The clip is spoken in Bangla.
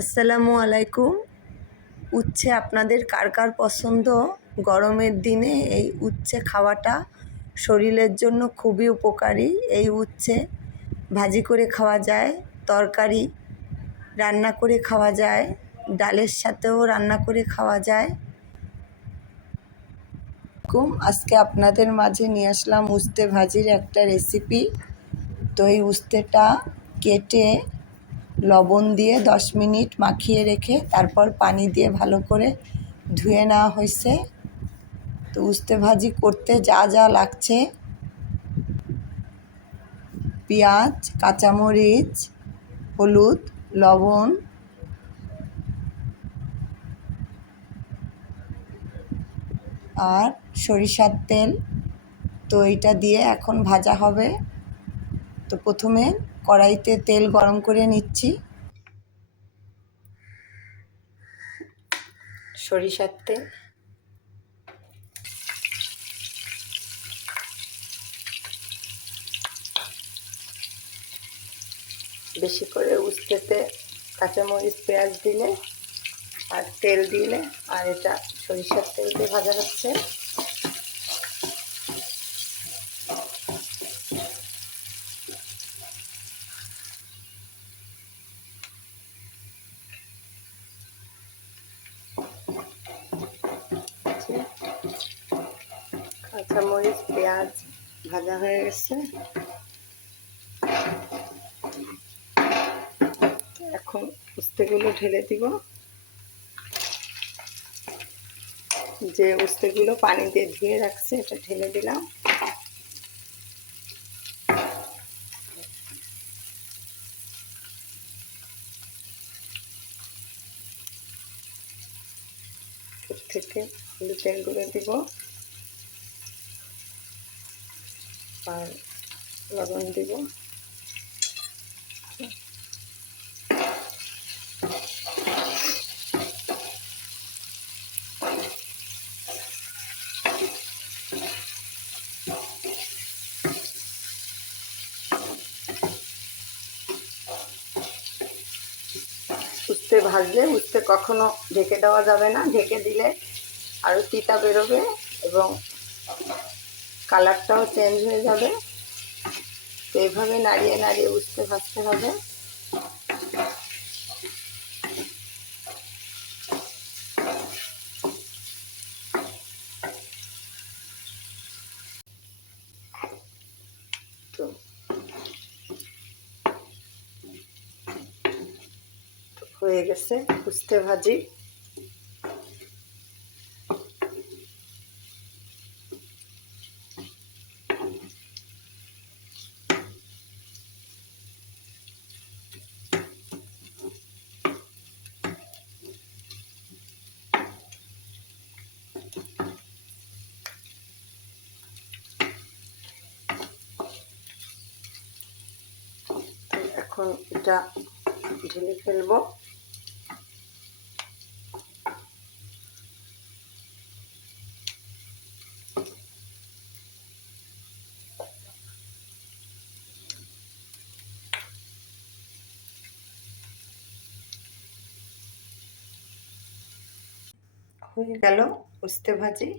আসসালামু আলাইকুম। উচ্ছে আপনাদের কার কার পছন্দ? গরমের দিনে এই উচ্ছে খাওয়াটা শরীরের জন্য খুবই উপকারী। এই উচ্ছে ভাজি করে খাওয়া যায়, তরকারি রান্না করে খাওয়া যায়, ডালের সাথেও রান্না করে খাওয়া যায়। আজকে আপনাদের মাঝে নিয়ে আসলাম উস্তে ভাজির একটা রেসিপি। তো এই উস্তেটা কেটে লবণ দিয়ে 10 মিনিট মাখিয়ে রেখে তারপর পানি দিয়ে ভালো করে ধুয়ে নেওয়া হয়েছে। তো উস্তে ভাজি করতে যা যা লাগছে: পেঁয়াজ, কাঁচামরিচ, হলুদ, লবণ, আর সরিষার তেল। তো এইটা দিয়ে এখন ভাজা হবে। তো প্রথমে কড়াইতে তেল গরম করে নিচ্ছি। সরিষার তেল, বেশি করে উস্তেতে কাঁচামরিচ পেঁয়াজ দিলে আর তেল দিলে, আর এটা সরিষার তেল দিয়ে ভাজা হচ্ছে। কাঁচামরিচ পেঁয়াজ ভাজা হয়ে গেছে। এখন উস্তেগুলো ঢেলে দিব। যে উস্তেগুলো পানি দিয়ে ধুয়ে রাখছে এটা ঢেলে দিলাম। থেকে তেলগুলো দিব আর লবণ দিব। উস্তে ভাজলে উস্তে কখনো ঢেকে দেওয়া যাবে না। ঢেকে দিলে আরও তিতা বেরোবে এবং কালারটাও চেঞ্জ হয়ে যাবে। তো এইভাবে নাড়িয়ে নাড়িয়ে উস্তে ভাজতে হবে। তো হয়ে গেছে উস্তে ভাজি। এখন এটা ঢেলে ফেলবো। হয়ে গেল উস্তে ভাজি।